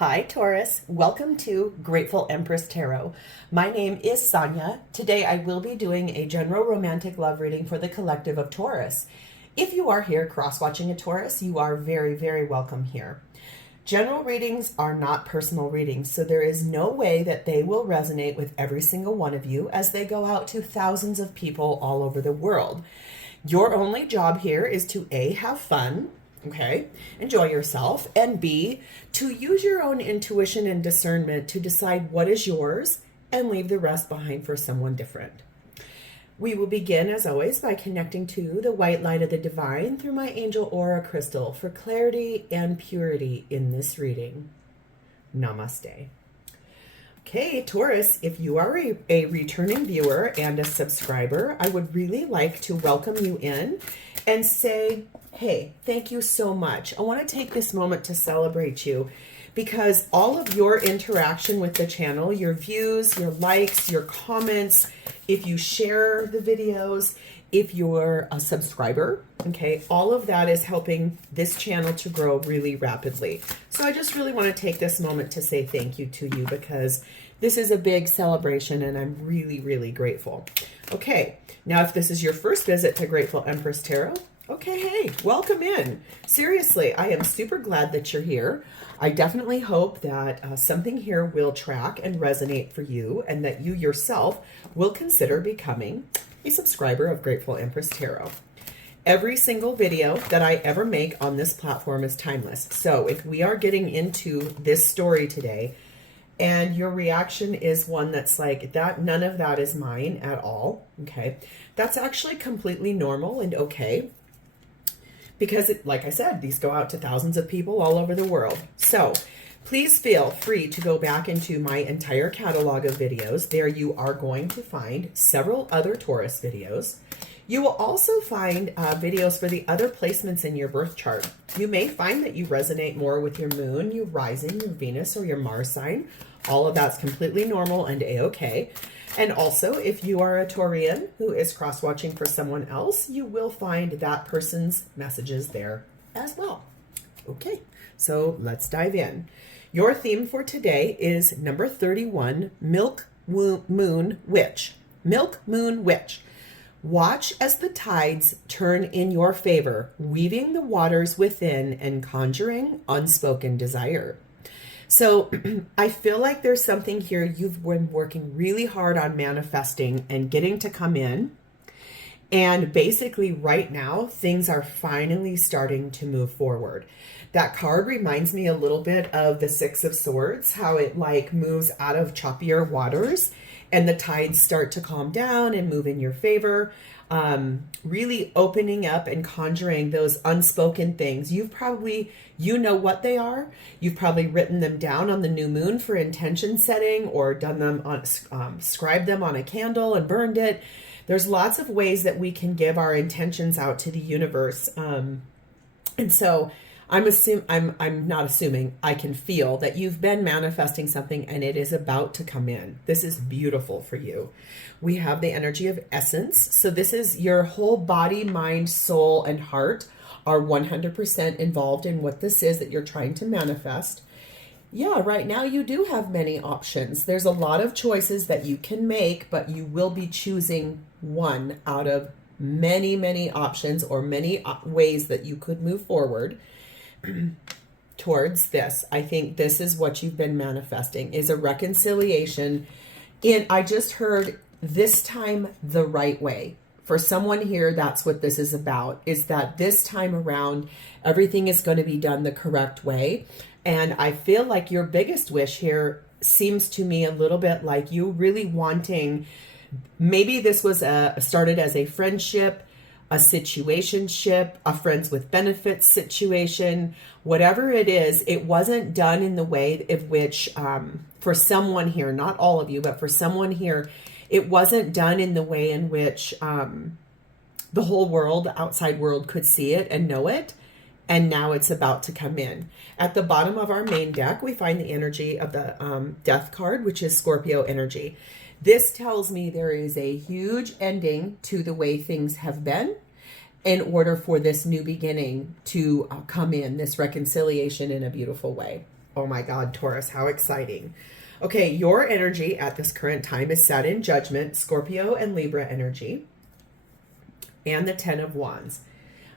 Hi, Taurus. Welcome to Grateful Empress Tarot. My name is Sonia. Today I will be doing a general romantic love reading for the collective of Taurus. If you are here cross-watching a Taurus, you are very, very welcome here. General readings are not personal readings, so there is no way that they will resonate with every single one of you as they go out to thousands of people all over the world. Your only job here is to A, have fun, okay, enjoy yourself, and B, to use your own intuition and discernment to decide what is yours and leave the rest behind for someone different. We will begin, as always, by connecting to the white light of the divine through my angel aura crystal for clarity and purity in this reading. Namaste. Okay, Taurus, if you are a returning viewer and a subscriber, I would really like to welcome you in and say, hey, thank you so much. I want to take this moment to celebrate you because all of your interaction with the channel, your views, your likes, your comments, if you share the videos, if you're a subscriber, okay, all of that is helping this channel to grow really rapidly. So I just really want to take this moment to say thank you to you because this is a big celebration and I'm really, really grateful. Okay, now if this is your first visit to Grateful Empress Tarot, okay, hey, welcome in. Seriously, I am super glad that you're here. I definitely hope that something here will track and resonate for you and that you yourself will consider becoming a subscriber of Grateful Empress Tarot. Every single video that I ever make on this platform is timeless. So if we are getting into this story today and your reaction is one that's like, that, none of that is mine at all, okay, that's actually completely normal and okay. Because, like I said, these go out to thousands of people all over the world. So please feel free to go back into my entire catalog of videos. There you are going to find several other Taurus videos. You will also find videos for the other placements in your birth chart. You may find that you resonate more with your moon, your rising, your Venus, or your Mars sign. All of that's completely normal and a-okay. And also, if you are a Taurian who is cross-watching for someone else, you will find that person's messages there as well. Okay, so let's dive in. Your theme for today is number 31, Milk Moon Witch. Milk Moon Witch. Watch as the tides turn in your favor, weaving the waters within and conjuring unspoken desire. So I feel like there's something here you've been working really hard on manifesting and getting to come in. And basically right now, things are finally starting to move forward. That card reminds me a little bit of the Six of Swords, how it like moves out of choppier waters and the tides start to calm down and move in your favor. Really opening up and conjuring those unspoken things. You've probably, you know what they are. You've probably written them down on the new moon for intention setting or done them on, scribed them on a candle and burned it. There's lots of ways that we can give our intentions out to the universe. And so I'm not assuming, I can feel that you've been manifesting something and it is about to come in. This is beautiful for you. We have the energy of essence. So this is your whole body, mind, soul, and heart are 100% involved in what this is that you're trying to manifest. Yeah, right now you do have many options. There's a lot of choices that you can make, but you will be choosing one out of many, many options or many ways that you could move forward towards this. I think this is what you've been manifesting is a reconciliation in, I just heard this time the right way. For someone here, that's what this is about, is that this time around, everything is going to be done the correct way. And I feel like your biggest wish here seems to me a little bit like you really wanting, maybe this was started as a friendship, a situationship, a friends with benefits situation, whatever it is, it wasn't done in the way of which, for someone here, not all of you, but for someone here, it wasn't done in the way in which the whole world, the outside world could see it and know it. And now it's about to come in. At the bottom of our main deck, we find the energy of the Death card, which is Scorpio energy. This tells me there is a huge ending to the way things have been in order for this new beginning to come in, this reconciliation in a beautiful way. Oh my God, Taurus, how exciting. Okay, your energy at this current time is set in Judgment, Scorpio and Libra energy, and the 10 of Wands.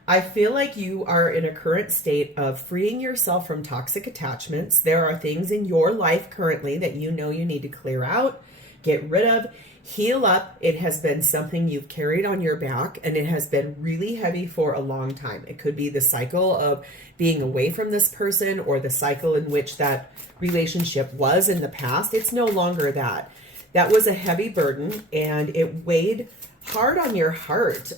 I feel like you are in a current state of freeing yourself from toxic attachments. There are things in your life currently that you know you need to clear out, get rid of, heal up. It has been something you've carried on your back, and it has been really heavy for a long time. It could be the cycle of being away from this person, or the cycle in which that relationship was in the past. It's no longer that. That was a heavy burden, and it weighed hard on your heart.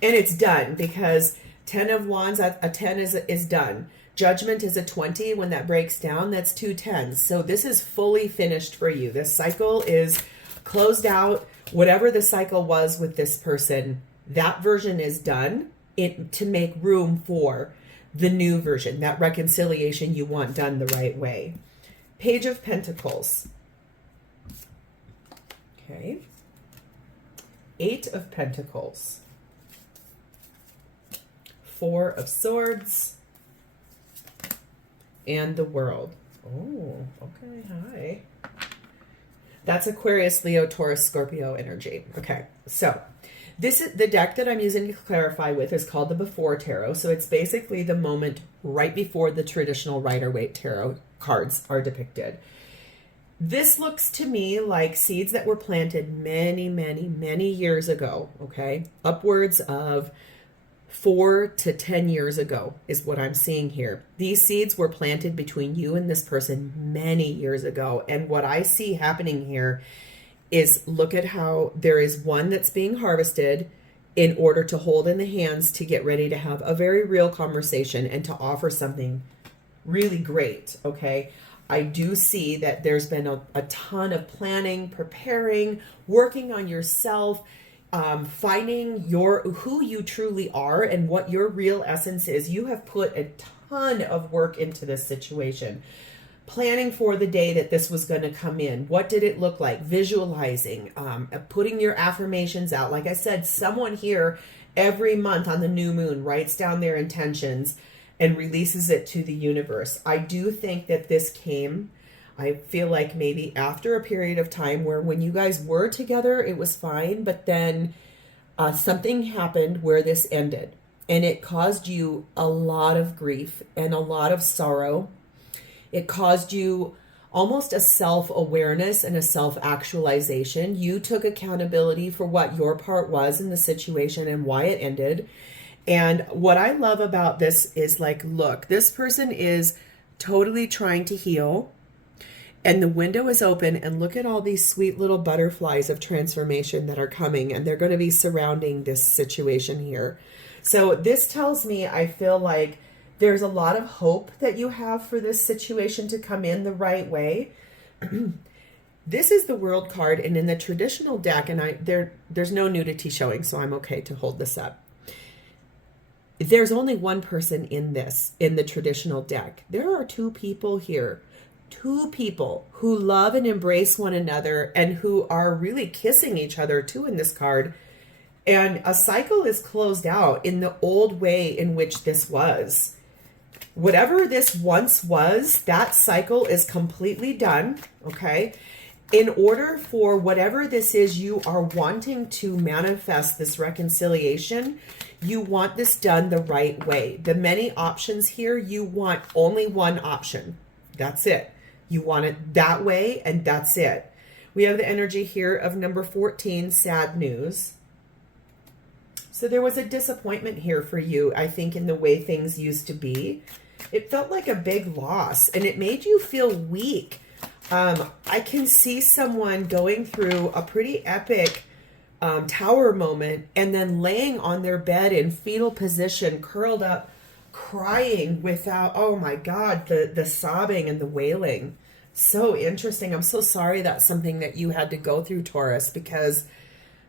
And it's done, because 10 of Wands, a 10 is done. Judgment is a 20. When that breaks down, that's 2 10s. So this is fully finished for you. This cycle is closed out. Whatever the cycle was with this person, that version is done, to make room for the new version, that reconciliation you want done the right way. Page of Pentacles. Okay. 8 of Pentacles. 4 of Swords, and the World. Oh, okay, hi. That's Aquarius, Leo, Taurus, Scorpio energy. Okay, so this is the deck that I'm using to clarify with is called the Before Tarot. So it's basically the moment right before the traditional Rider-Waite Tarot cards are depicted. This looks to me like seeds that were planted many, many, many years ago, okay? Upwards of 4 to 10 years ago is what I'm seeing here. These seeds were planted between you and this person many years ago. And what I see happening here is, look at how there is one that's being harvested in order to hold in the hands to get ready to have a very real conversation and to offer something really great. Okay. I do see that there's been a ton of planning, preparing, working on yourself, finding who you truly are and what your real essence is. You have put a ton of work into this situation, planning for the day that this was going to come in. What did it look like? Visualizing, putting your affirmations out. Like I said, someone here every month on the new moon writes down their intentions and releases it to the universe. I do think that this came, I feel like maybe after a period of time where when you guys were together, it was fine, but then something happened where this ended, and it caused you a lot of grief and a lot of sorrow. It caused you almost a self-awareness and a self-actualization. You took accountability for what your part was in the situation and why it ended. And what I love about this is, like, look, this person is totally trying to heal. And the window is open, and look at all these sweet little butterflies of transformation that are coming, and they're going to be surrounding this situation here. So this tells me, I feel like there's a lot of hope that you have for this situation to come in the right way. This is the World card, and in the traditional deck, and there's no nudity showing, so I'm okay to hold this up. There's only one person in the traditional deck. There are 2 people here. 2 people who love and embrace one another and who are really kissing each other too in this card. And a cycle is closed out in the old way in which this was. Whatever this once was, that cycle is completely done, okay? In order for whatever this is you are wanting to manifest, this reconciliation, you want this done the right way. The many options here, you want only one option. That's it. You want it that way, and that's it. We have the energy here of number 14, sad news. So there was a disappointment here for you, I think, in the way things used to be. It felt like a big loss, and it made you feel weak. I can see someone going through a pretty epic tower moment and then laying on their bed in fetal position, curled up, crying without, oh my God, the sobbing and the wailing. So interesting. I'm so sorry that's something that you had to go through, Taurus, because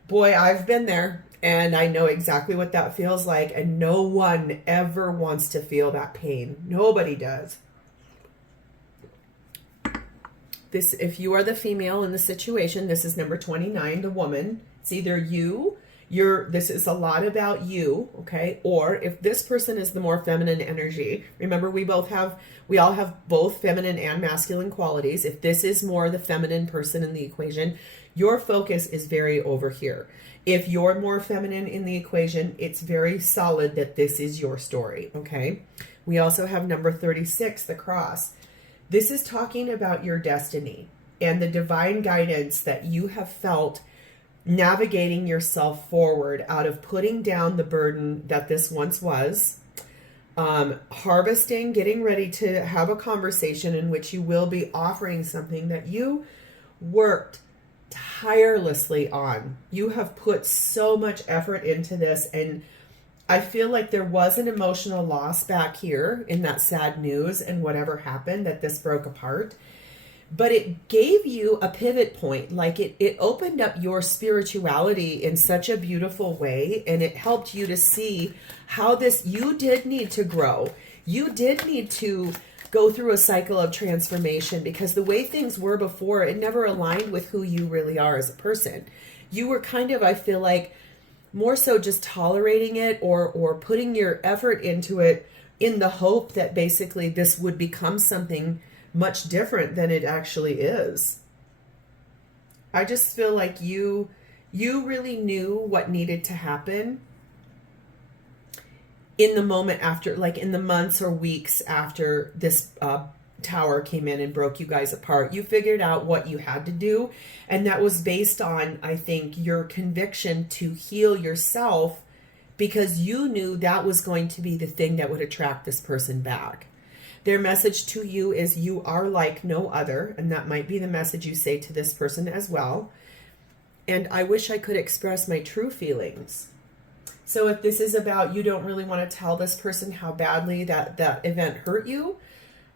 boy, I've been there and I know exactly what that feels like, and no one ever wants to feel that pain. Nobody does. If you are the female in the situation, this is number 29, the woman. It's either you This is a lot about you, okay? Or if this person is the more feminine energy, remember we all have both feminine and masculine qualities. If this is more the feminine person in the equation, your focus is very over here. If you're more feminine in the equation, it's very solid that this is your story, okay? We also have number 36, the cross. This is talking about your destiny and the divine guidance that you have felt navigating yourself forward out of putting down the burden that this once was, harvesting, getting ready to have a conversation in which you will be offering something that you worked tirelessly on. You have put so much effort into this, and I feel like there was an emotional loss back here in that sad news and whatever happened that this broke apart. But it gave you a pivot point. Like it opened up your spirituality in such a beautiful way. And it helped you to see how you did need to grow. You did need to go through a cycle of transformation, because the way things were before, it never aligned with who you really are as a person. You were kind of, I feel like, more so just tolerating it or putting your effort into it in the hope that basically this would become something much different than it actually is. I just feel like you really knew what needed to happen in the moment after, like in the months or weeks after this tower came in and broke you guys apart. You figured out what you had to do, and that was based on, I think, your conviction to heal yourself, because you knew that was going to be the thing that would attract this person back. Their message to you is you are like no other, and that might be the message you say to this person as well. And I wish I could express my true feelings. So if this is about you don't really want to tell this person how badly that event hurt you,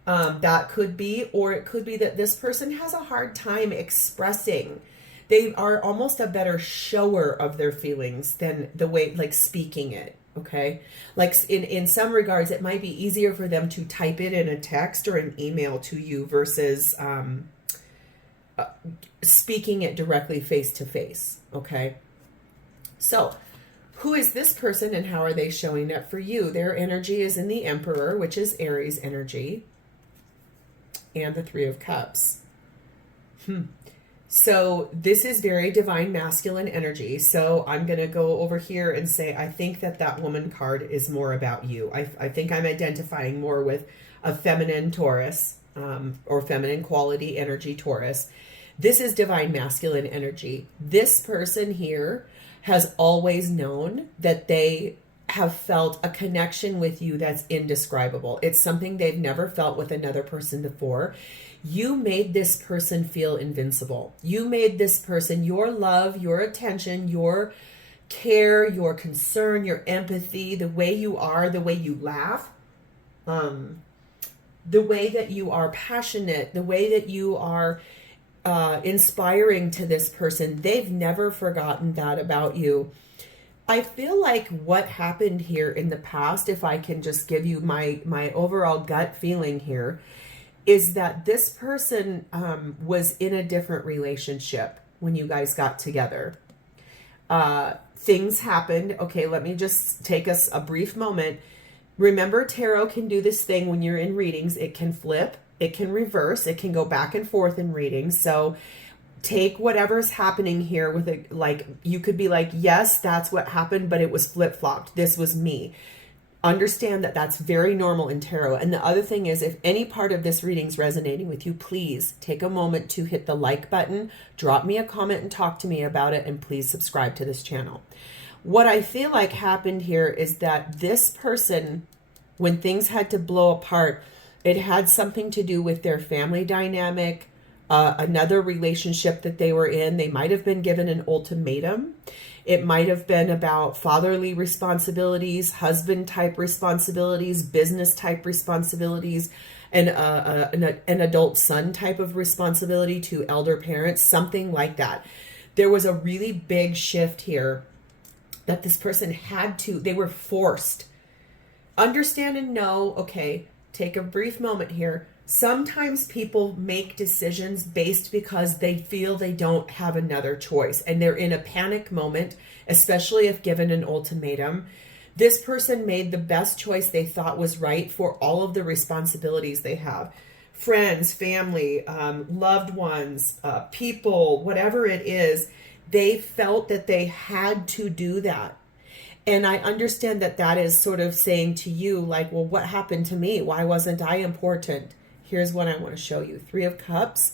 that could be, or it could be that this person has a hard time expressing. They are almost a better shower of their feelings than the way, like, speaking it. Okay. Like in some regards, it might be easier for them to type it in a text or an email to you versus speaking it directly face to face. Okay. So who is this person and how are they showing up for you? Their energy is in the Emperor, which is Aries energy, and the Three of Cups. So this is very divine masculine energy. So I'm going to go over here and say, I think that woman card is more about you. I think I'm identifying more with a feminine Taurus, or feminine quality energy Taurus. This is divine masculine energy. This person here has always known that they have felt a connection with you that's indescribable. It's something they've never felt with another person before. You made this person feel invincible. You made this person, your love, your attention, your care, your concern, your empathy, the way you are, the way you laugh, the way that you are passionate, the way that you are inspiring to this person. They've never forgotten that about you. I feel like what happened here in the past, if I can just give you my overall gut feeling here, is that this person was in a different relationship when you guys got together. Things happened. Okay, let me just take us a brief moment. Remember, tarot can do this thing when you're in readings. It can flip, it can reverse, it can go back and forth in readings. So take whatever's happening here with it, like, you could be like, yes, that's what happened, but it was flip-flopped. This was me. Understand that that's very normal in tarot. And the other thing is, if any part of this reading is resonating with you, please take a moment to hit the like button, drop me a comment and talk to me about it, and please subscribe to this channel. What I feel like happened here is that this person, when things had to blow apart, it had something to do with their family dynamic, another relationship that they were in. They might have been given an ultimatum. It might have been about fatherly responsibilities, husband type responsibilities, business type responsibilities, and an adult son type of responsibility to elder parents, something like that. There was a really big shift here that this person had to, they were forced. Understand and know, okay, take a brief moment here. Sometimes people make decisions based because they feel they don't have another choice and they're in a panic moment, especially if given an ultimatum. This person made the best choice they thought was right for all of the responsibilities they have. Friends, family, loved ones, people, whatever it is, they felt that they had to do that. And I understand that that is sort of saying to you, like, well, what happened to me? Why wasn't I important? Here's what I want to show you. 3 of Cups.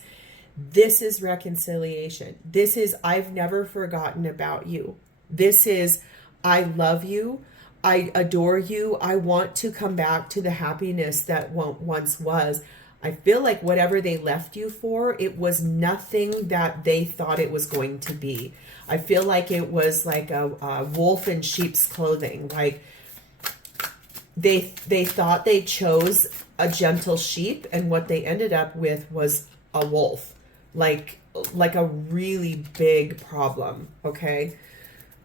This is reconciliation. This is, I've never forgotten about you. This is, I love you. I adore you. I want to come back to the happiness that once was. I feel like whatever they left you for, it was nothing that they thought it was going to be. I feel like it was like a wolf in sheep's clothing. Like they thought they chose a gentle sheep, and what they ended up with was a wolf. Like a really big problem. Okay.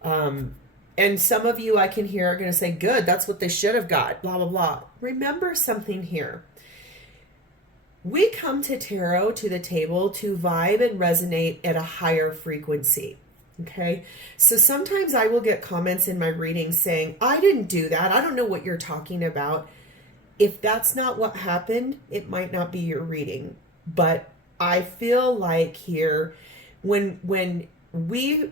And some of you I can hear are going to say, good, that's what they should have got, blah, blah, blah. Remember something here. We come to tarot, to the table, to vibe and resonate at a higher frequency. Okay. So sometimes I will get comments in my reading saying, I didn't do that. I don't know what you're talking about. If that's not what happened, it might not be your reading. But I feel like here, when we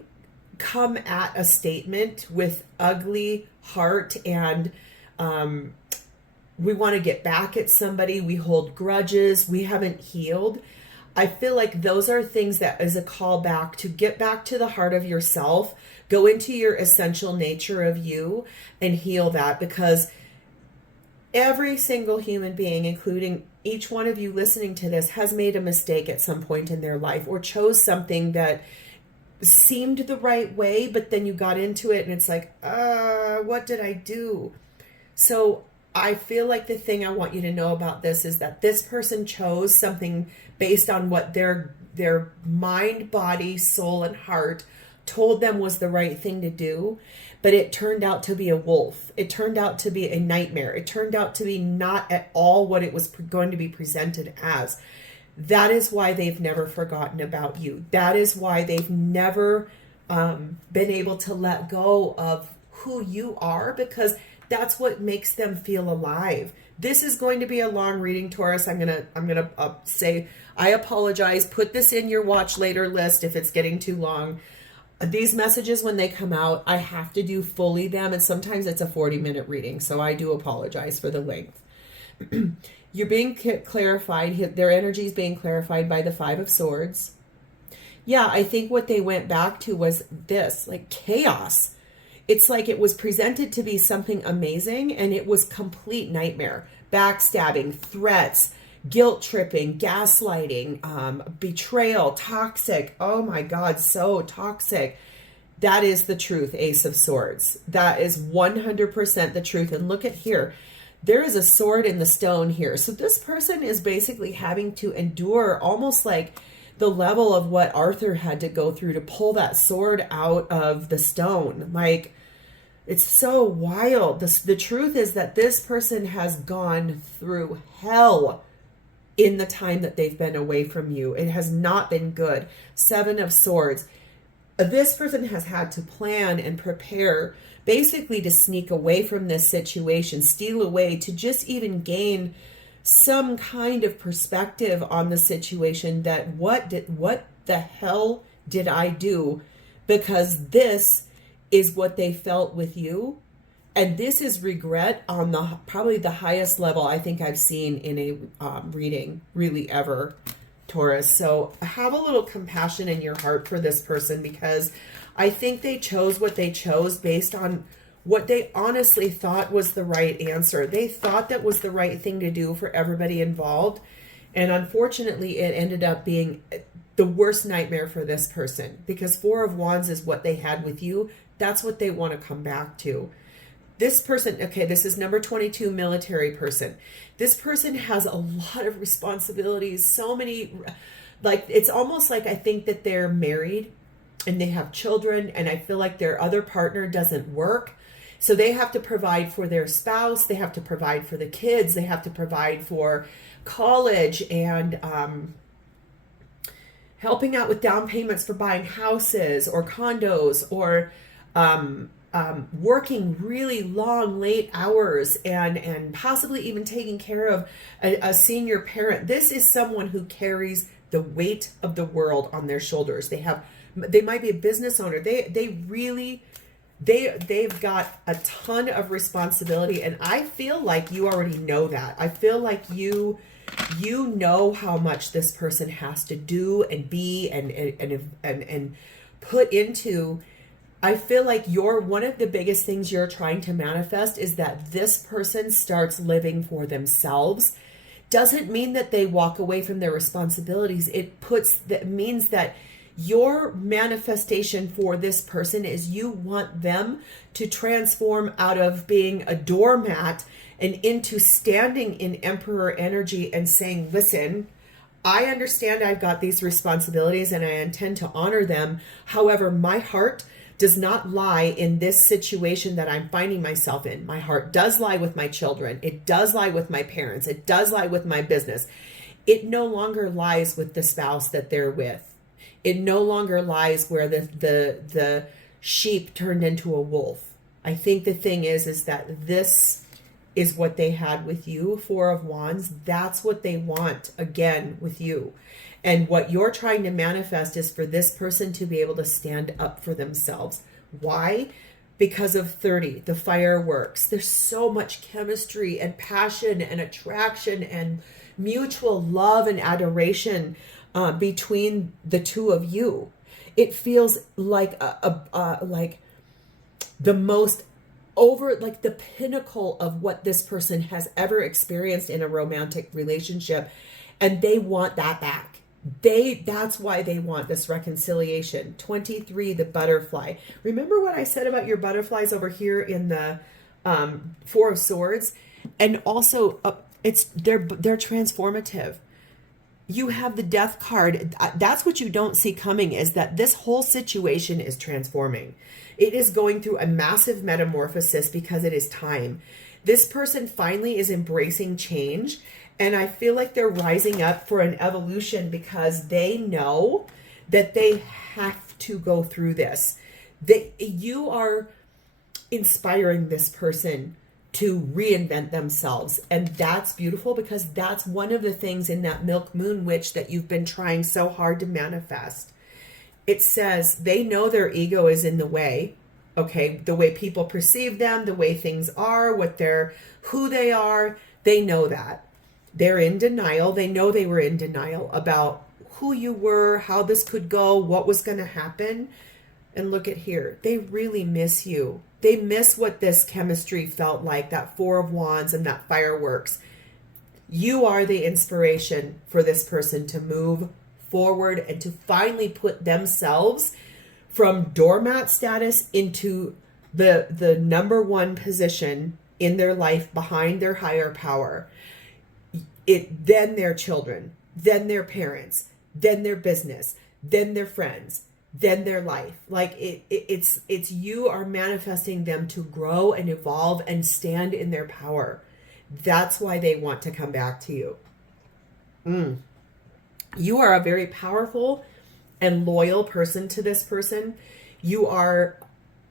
come at a statement with ugly heart and we want to get back at somebody, we hold grudges, we haven't healed, I feel like those are things that is a call back to get back to the heart of yourself, go into your essential nature of you and heal that, because every single human being, including each one of you listening to this, has made a mistake at some point in their life or chose something that seemed the right way, but then you got into it and it's like, what did I do? So I feel like the thing I want you to know about this is that this person chose something based on what their mind, body, soul, and heart told them was the right thing to do, but it turned out to be a wolf. It turned out to be a nightmare. It turned out to be not at all what it was going to be presented as. That is why they've never forgotten about you. That is why they've never been able to let go of who you are, because that's what makes them feel alive. This is going to be a long reading, Taurus. I'm gonna say I apologize. Put this in your watch later list if it's getting too long. These messages, when they come out, I have to do fully them, and sometimes it's a 40-minute reading, so I do apologize for the length. You're being clarified. Their energy is being clarified by the 5 of Swords. Yeah, I think what they went back to was this, like chaos. It's like it was presented to be something amazing, and it was complete nightmare. Backstabbing, threats, guilt tripping, gaslighting, betrayal, toxic. Oh my God, so toxic. That is the truth, Ace of Swords. That is 100% the truth. And look at here. There is a sword in the stone here. So this person is basically having to endure almost like the level of what Arthur had to go through to pull that sword out of the stone. Like, it's so wild. The truth is that this person has gone through hell in the time that they've been away from you. It has not been good. 7 of Swords. This person has had to plan and prepare basically to sneak away from this situation, steal away to just even gain some kind of perspective on the situation, that what the hell did I do? Because this is what they felt with you. And this is regret on the probably the highest level I think I've seen in a reading really ever, Taurus. So have a little compassion in your heart for this person, because I think they chose what they chose based on what they honestly thought was the right answer. They thought that was the right thing to do for everybody involved. And unfortunately, it ended up being the worst nightmare for this person, because 4 of Wands is what they had with you. That's what they want to come back to. This person, okay, this is number 22, military person. This person has a lot of responsibilities, so many, like, it's almost like I think that they're married and they have children, and I feel like their other partner doesn't work. So they have to provide for their spouse, they have to provide for the kids, they have to provide for college, and helping out with down payments for buying houses or condos, or working really long, late hours, and possibly even taking care of a senior parent. This is someone who carries the weight of the world on their shoulders. They might be a business owner. They've got a ton of responsibility, and I feel like you already know that. I feel like you know how much this person has to do and be and put into. I feel like one of the biggest things you're trying to manifest is that this person starts living for themselves. Doesn't mean that they walk away from their responsibilities. That means that your manifestation for this person is you want them to transform out of being a doormat and into standing in Emperor energy and saying, listen, I understand I've got these responsibilities and I intend to honor them. However, my heart does not lie in this situation that I'm finding myself in. My heart does lie with my children. It does lie with my parents. It does lie with my business. It no longer lies with the spouse that they're with. It no longer lies where the sheep turned into a wolf. I think the thing is that this is what they had with you, Four of Wands. That's what they want again with you. And what you're trying to manifest is for this person to be able to stand up for themselves. Why? Because of 30, the fireworks. There's so much chemistry and passion and attraction and mutual love and adoration between the two of you. It feels like like the most like the pinnacle of what this person has ever experienced in a romantic relationship, and they want that back. That's why they want this reconciliation. 23, the butterfly. Remember what I said about your butterflies over here in the Four of Swords? And also they're transformative. You have the Death card. That's what you don't see coming, is that this whole situation is transforming. It is going through a massive metamorphosis because it is time. This person finally is embracing change, and I feel like they're rising up for an evolution because they know that they have to go through this. You are inspiring this person to reinvent themselves. And that's beautiful, because that's one of the things in that Milk Moon Witch that you've been trying so hard to manifest. It says they know their ego is in the way. Okay, the way people perceive them, the way things are, who they are, they know that. They're in denial. They know they were in denial about who you were, how this could go, what was going to happen. And look at here. They really miss you. They miss what this chemistry felt like, that Four of Wands and that fireworks. You are the inspiration for this person to move forward and to finally put themselves from doormat status into the number one position in their life behind their higher power. Then their children, then their parents, then their business, then their friends, then their life. Like it's you are manifesting them to grow and evolve and stand in their power. That's why they want to come back to you. You are a very powerful and loyal person to this person. You are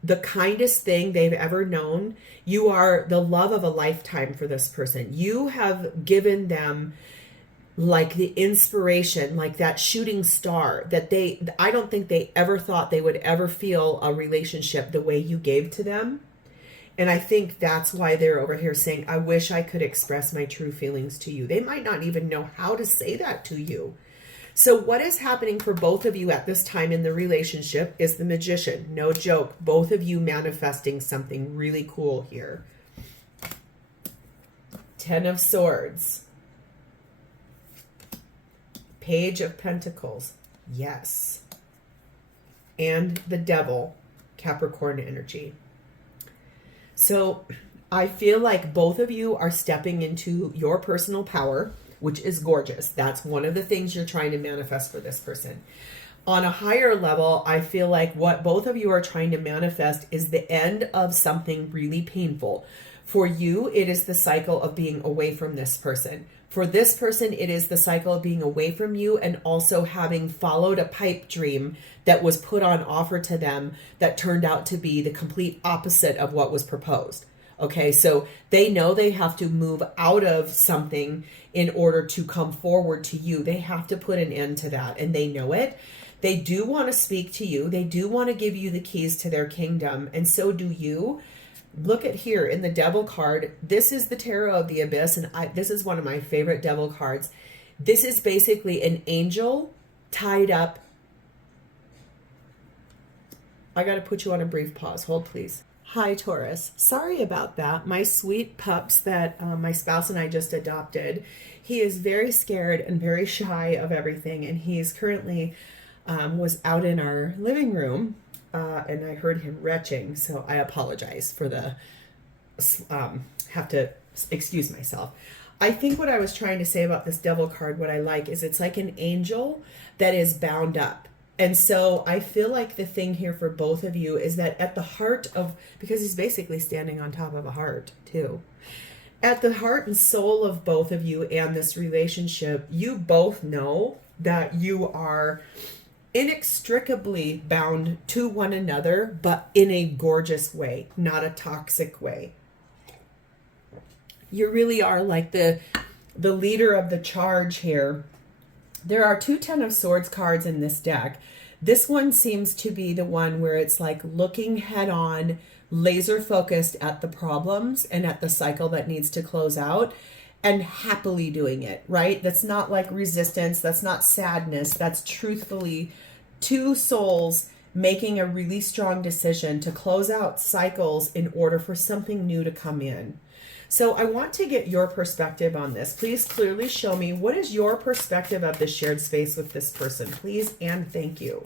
the kindest thing they've ever known. You are the love of a lifetime for this person. You have given them like the inspiration, like that shooting star that I don't think they ever thought they would ever feel a relationship the way you gave to them. And I think that's why they're over here saying, I wish I could express my true feelings to you. They might not even know how to say that to you. So what is happening for both of you at this time in the relationship is the Magician. No joke. Both of you manifesting something really cool here. 10 of Swords. Page of Pentacles. Yes. And the Devil, Capricorn energy. So I feel like both of you are stepping into your personal power, which is gorgeous. That's one of the things you're trying to manifest for this person. On a higher level, I feel like what both of you are trying to manifest is the end of something really painful. For you, it is the cycle of being away from this person. For this person, it is the cycle of being away from you and also having followed a pipe dream that was put on offer to them that turned out to be the complete opposite of what was proposed. Okay, so they know they have to move out of something in order to come forward to you. They have to put an end to that, and they know it. They do want to speak to you. They do want to give you the keys to their kingdom, and so do you. Look at here in the Devil card. This is the Tarot of the Abyss, and this is one of my favorite Devil cards. This is basically an angel tied up. I got to put you on a brief pause. Hold, please. Hi, Taurus. Sorry about that. My sweet pups that my spouse and I just adopted, he is very scared and very shy of everything, and he's currently was out in our living room, and I heard him retching, so I apologize for the, have to excuse myself. I think what I was trying to say about this Devil card, what I like, is it's like an angel that is bound up. And so I feel like the thing here for both of you is that at the heart of, because he's basically standing on top of a heart too, at the heart and soul of both of you and this relationship, you both know that you are inextricably bound to one another, but in a gorgeous way, not a toxic way. You really are like the leader of the charge here. There are two Ten of Swords cards in this deck. This one seems to be the one where it's like looking head on, laser focused at the problems and at the cycle that needs to close out, and happily doing it, right? That's not like resistance. That's not sadness. That's truthfully two souls making a really strong decision to close out cycles in order for something new to come in. So I want to get your perspective on this. Please clearly show me, what is your perspective of the shared space with this person, please, and thank you.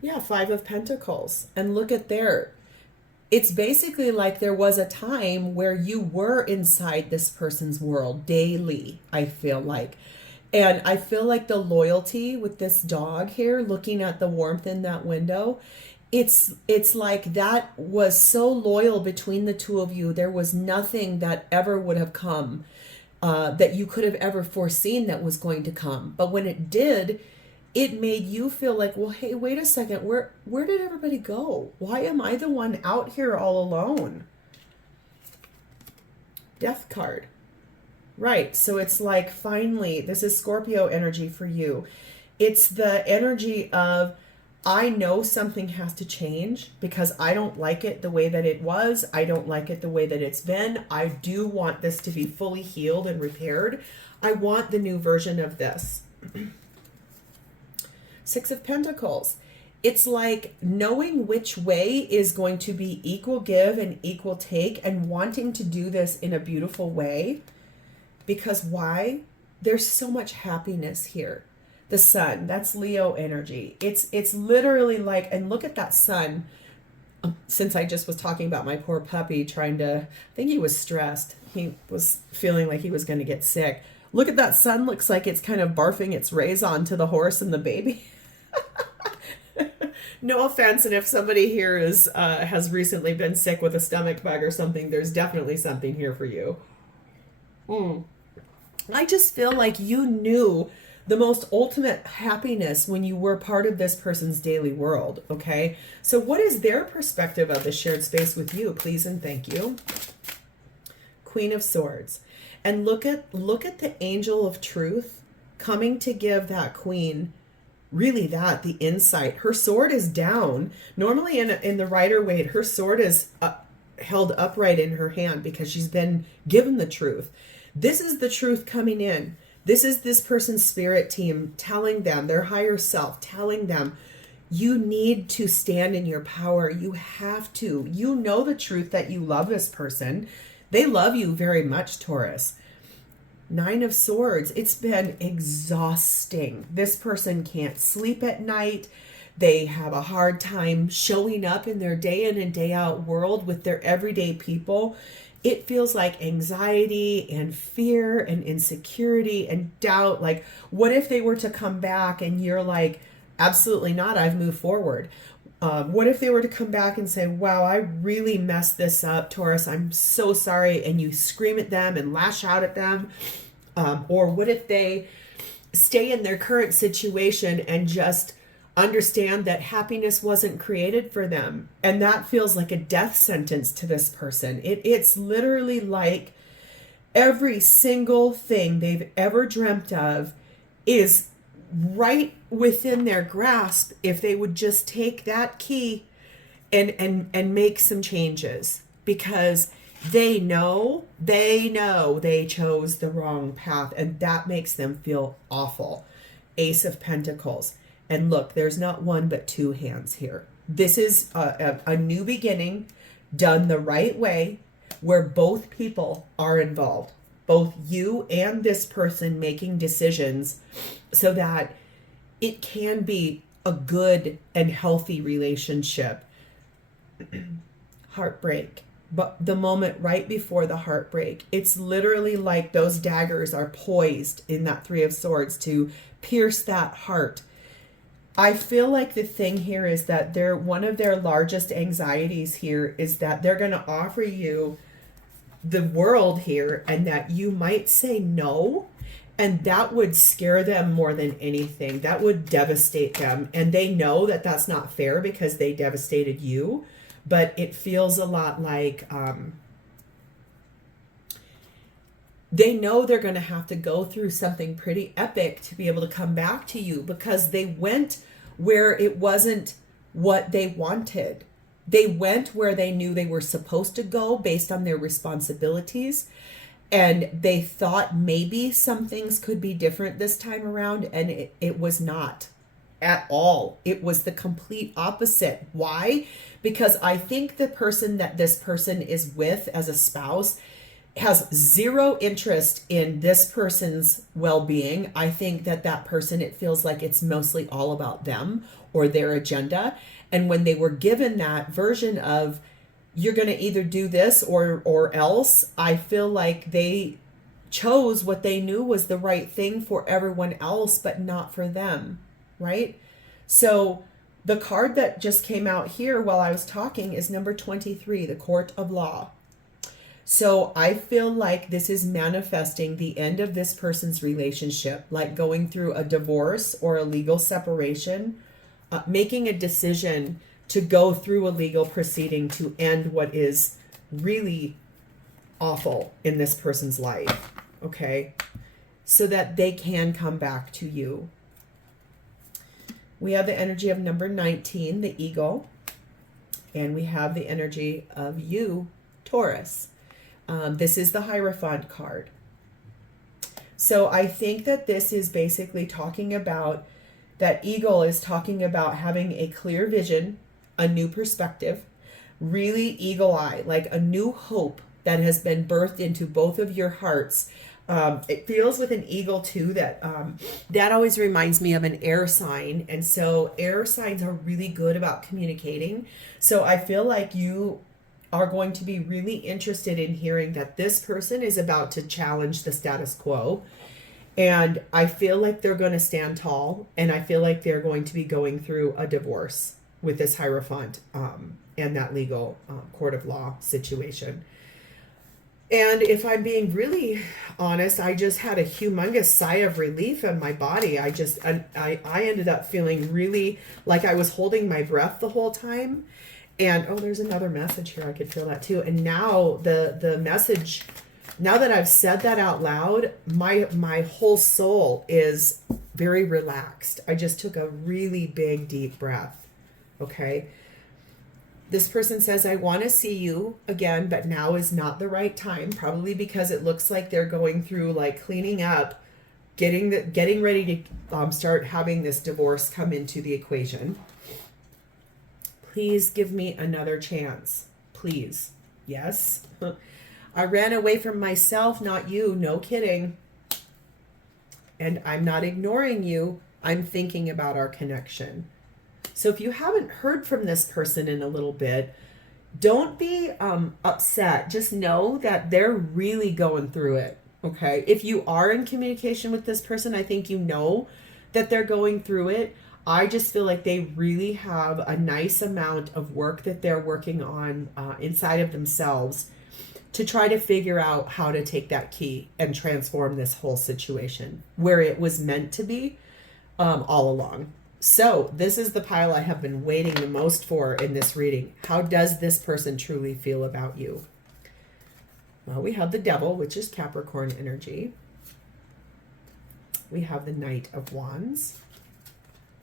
Yeah, Five of Pentacles. And look at there. It's basically like there was a time where you were inside this person's world daily, I feel like. And I feel like the loyalty with this dog here, looking at the warmth in that window, it's like that was so loyal between the two of you. There was nothing that ever would have come that you could have ever foreseen that was going to come. But when it did, it made you feel like, well, hey, wait a second, where did everybody go? Why am I the one out here all alone? Death card. Right, so it's like, finally, this is Scorpio energy for you. It's the energy of, I know something has to change because I don't like it the way that it was. I don't like it the way that it's been. I do want this to be fully healed and repaired. I want the new version of this. Six of Pentacles. It's like knowing which way is going to be equal give and equal take, and wanting to do this in a beautiful way. Because why? There's so much happiness here. The sun, that's Leo energy. It's literally like, and look at that sun. Since I just was talking about my poor puppy trying to, I think he was stressed. He was feeling like he was going to get sick. Look at that sun. Looks like it's kind of barfing its rays onto the horse and the baby. No offense, and if somebody here is has recently been sick with a stomach bug or something, there's definitely something here for you. I just feel like you knew the most ultimate happiness when you were part of this person's daily world, okay? So what is their perspective of the shared space with you, please and thank you? Queen of Swords. And look at the angel of truth coming to give that queen really the insight. Her sword is down. Normally in the Rider-Waite, her sword is held upright in her hand because she's been given the truth. This is the truth coming in. This is this person's spirit team telling them, their higher self, telling them, you need to stand in your power. You have to. You know the truth that you love this person. They love you very much, Taurus. Nine of Swords. It's been exhausting. This person can't sleep at night. They have a hard time showing up in their day in and day out world with their everyday people. it feels like anxiety and fear and insecurity and doubt. Like, what if they were to come back and you're like, absolutely not, I've moved forward. What if they were to come back and say, wow, I really messed this up, Taurus, I'm so sorry, and you scream at them and lash out at them? Or what if they stay in their current situation and just understand that happiness wasn't created for them? And that feels like a death sentence to this person. It's literally like every single thing they've ever dreamt of is right within their grasp if they would just take that key and make some changes, because they know they chose the wrong path, and that makes them feel awful. Ace of Pentacles. And look, there's not one but two hands here. This is a new beginning done the right way, where both people are involved, both you and this person making decisions so that it can be a good and healthy relationship. Heartbreak. But the moment right before the heartbreak, it's literally like those daggers are poised in that Three of Swords to pierce that heart. I feel like the thing here is that one of their largest anxieties here is that they're going to offer you the world here, and that you might say no, and that would scare them more than anything. That would devastate them, and they know that that's not fair because they devastated you, but it feels a lot like they know they're going to have to go through something pretty epic to be able to come back to you, because they went where it wasn't what they wanted. They went where they knew they were supposed to go based on their responsibilities. And they thought maybe some things could be different this time around. And it was not at all. It was the complete opposite. Why? Because I think the person that this person is with as a spouse has zero interest in this person's well-being. I think that person, it feels like it's mostly all about them or their agenda. And when they were given that version of, you're going to either do this or else, I feel like they chose what they knew was the right thing for everyone else, but not for them, right? So the card that just came out here while I was talking is number 23, the Court of Law. So I feel like this is manifesting the end of this person's relationship, like going through a divorce or a legal separation, making a decision to go through a legal proceeding to end what is really awful in this person's life, okay? So that they can come back to you. We have the energy of number 19, the Eagle, and we have the energy of you, Taurus. This is the Hierophant card. So I think that this is basically talking about, that Eagle is talking about having a clear vision, a new perspective, really eagle eye, like a new hope that has been birthed into both of your hearts. It feels with an eagle too that that always reminds me of an air sign. And so air signs are really good about communicating. So I feel like you are going to be really interested in hearing that this person is about to challenge the status quo. And I feel like they're going to stand tall, and I feel like they're going to be going through a divorce with this Hierophant and that legal court of law situation. And if I'm being really honest, I just had a humongous sigh of relief in my body. I ended up feeling really like I was holding my breath the whole time. And oh, there's another message here. I could feel that too. And now the message, now that I've said that out loud, my whole soul is very relaxed. I just took a really big, deep breath. Okay. This person says, I want to see you again, but now is not the right time. Probably because it looks like they're going through like cleaning up, getting ready to start having this divorce come into the equation. Please give me another chance. Please. Yes. I ran away from myself, not you. No kidding. And I'm not ignoring you. I'm thinking about our connection. So if you haven't heard from this person in a little bit, Don't be upset. Just know that they're really going through it. Okay. If you are in communication with this person, I think you know that they're going through it. I just feel like they really have a nice amount of work that they're working on inside of themselves to try to figure out how to take that key and transform this whole situation where it was meant to be all along. So this is the pile I have been waiting the most for in this reading. How does this person truly feel about you? Well, we have the Devil, which is Capricorn energy. We have the Knight of Wands.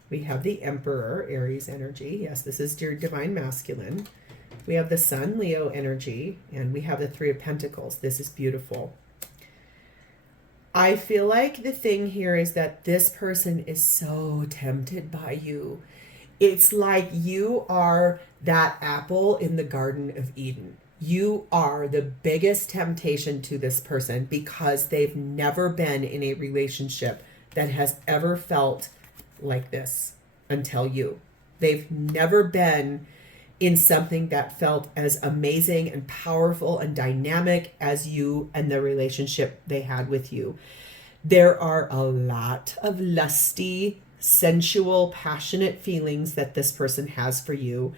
We have the Emperor, Aries energy. Yes, this is your divine masculine. We have the Sun, Leo energy. And we have the Three of Pentacles. This is beautiful. I feel like the thing here is that this person is so tempted by you. It's like you are that apple in the Garden of Eden. You are the biggest temptation to this person because they've never been in a relationship that has ever felt like this until you. They've never been in something that felt as amazing and powerful and dynamic as you and the relationship they had with you. There are a lot of lusty, sensual, passionate feelings that this person has for you.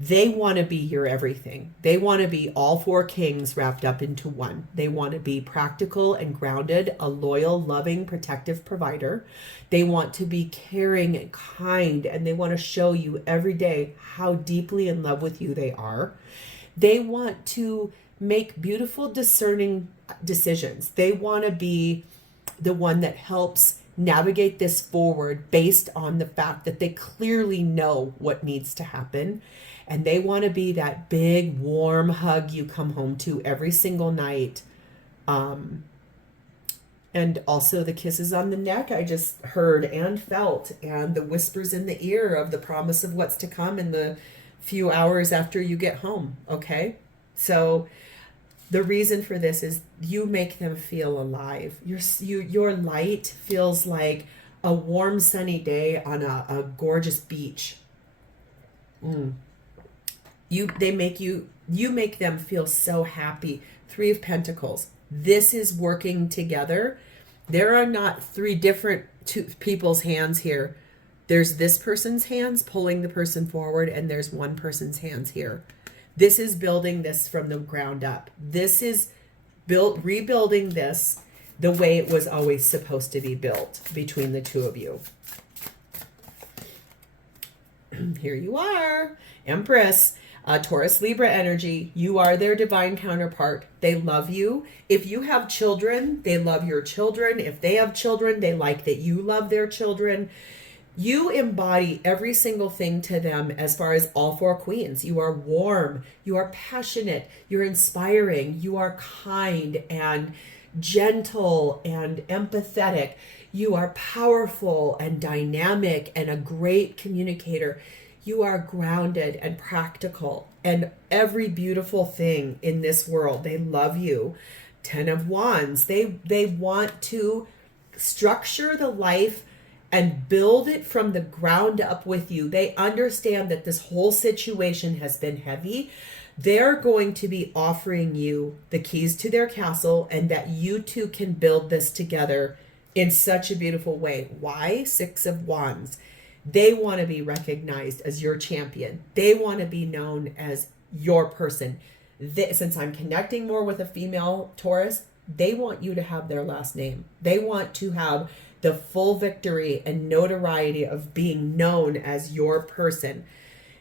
They want to be your everything. They want to be all four kings wrapped up into one. They want to be practical and grounded, a loyal, loving, protective provider. They want to be caring and kind, and they want to show you every day how deeply in love with you they are. They want to make beautiful, discerning decisions. They want to be the one that helps navigate this forward based on the fact that they clearly know what needs to happen. And they want to be that big, warm hug you come home to every single night. And also the kisses on the neck I just heard and felt. And the whispers in the ear of the promise of what's to come in the few hours after you get home. Okay? So the reason for this is you make them feel alive. Your light feels like a warm, sunny day on a gorgeous beach. You make them feel so happy. Three of Pentacles. This is working together. There are not three different people's hands here. There's this person's hands pulling the person forward, and there's one person's hands here. This is building this from the ground up. This is rebuilding this the way it was always supposed to be built between the two of you. Here you are, Empress. Taurus Libra energy. You are their divine counterpart. They love you. If you have children, they love your children. If they have children, they like that you love their children. You embody every single thing to them as far as all four queens. You are warm. You are passionate. You're inspiring. You are kind and gentle and empathetic. You are powerful and dynamic and a great communicator. You are grounded and practical and every beautiful thing in this world. They love you. 10 of Wands. They want to structure the life and build it from the ground up with you. They understand that this whole situation has been heavy. They're going to be offering you the keys to their castle and that you two can build this together in such a beautiful way. Why? 6 of Wands. They want to be recognized as your champion. They want to be known as your person. Since I'm connecting more with a female Taurus, they want you to have their last name. They want to have the full victory and notoriety of being known as your person.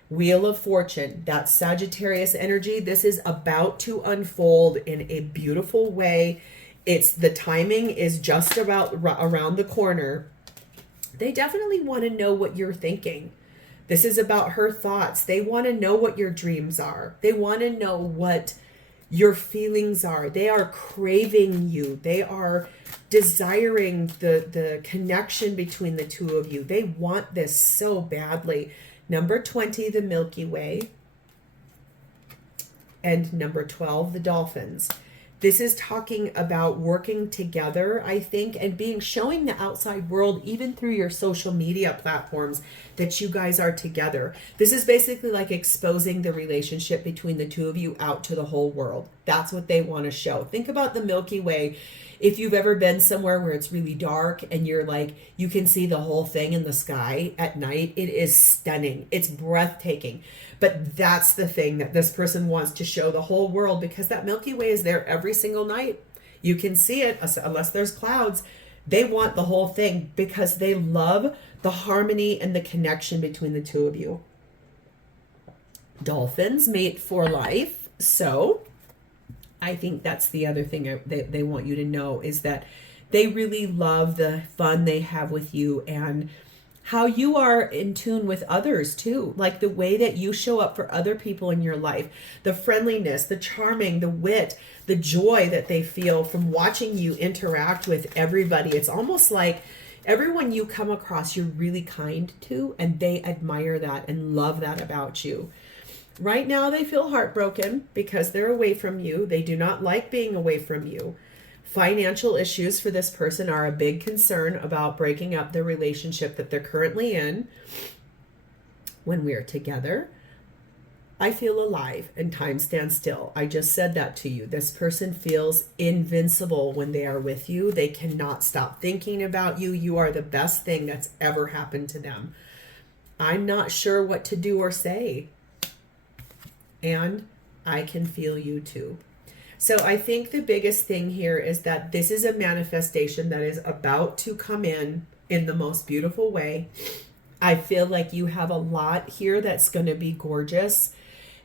Wheel of Fortune, that Sagittarius energy, this is about to unfold in a beautiful way. The timing is just about around the corner. They definitely want to know what you're thinking. This is about her thoughts. They want to know what your dreams are. They want to know what your feelings are. They are craving you. They are desiring the connection between the two of you. They want this so badly. Number 20, the Milky Way. And number 12, the Dolphins. This is talking about working together, I think, and showing the outside world, even through your social media platforms, that you guys are together. This is basically like exposing the relationship between the two of you out to the whole world. That's what they want to show. Think about the Milky Way. If you've ever been somewhere where it's really dark and you're like, you can see the whole thing in the sky at night, it is stunning. It's breathtaking. But that's the thing that this person wants to show the whole world, because that Milky Way is there every single night. You can see it unless there's clouds. They want the whole thing because they love the harmony and the connection between the two of you. Dolphins mate for life. So I think that's the other thing they want you to know, is that they really love the fun they have with you and how you are in tune with others too. Like the way that you show up for other people in your life, the friendliness, the charming, the wit, the joy that they feel from watching you interact with everybody. It's almost like everyone you come across, you're really kind to, and they admire that and love that about you. Right now, they feel heartbroken because they're away from you. They do not like being away from you. Financial issues for this person are a big concern about breaking up the relationship that they're currently in. When we are together, I feel alive and time stands still. I just said that to you. This person feels invincible when they are with you. They cannot stop thinking about you. You are the best thing that's ever happened to them. I'm not sure what to do or say. And I can feel you too. So I think the biggest thing here is that this is a manifestation that is about to come in the most beautiful way. I feel like you have a lot here that's going to be gorgeous.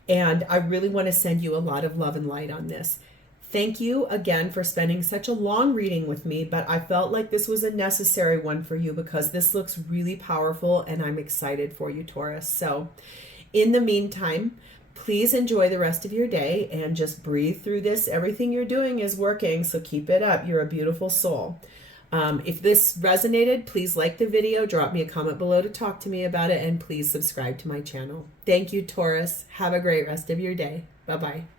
And I really want to send you a lot of love and light on this. Thank you again for spending such a long reading with me, but I felt like this was a necessary one for you because this looks really powerful and I'm excited for you, Taurus. So in the meantime, please enjoy the rest of your day and just breathe through this. Everything you're doing is working, so keep it up. You're a beautiful soul. If this resonated, please like the video, drop me a comment below to talk to me about it, and please subscribe to my channel. Thank you, Taurus. Have a great rest of your day. Bye-bye.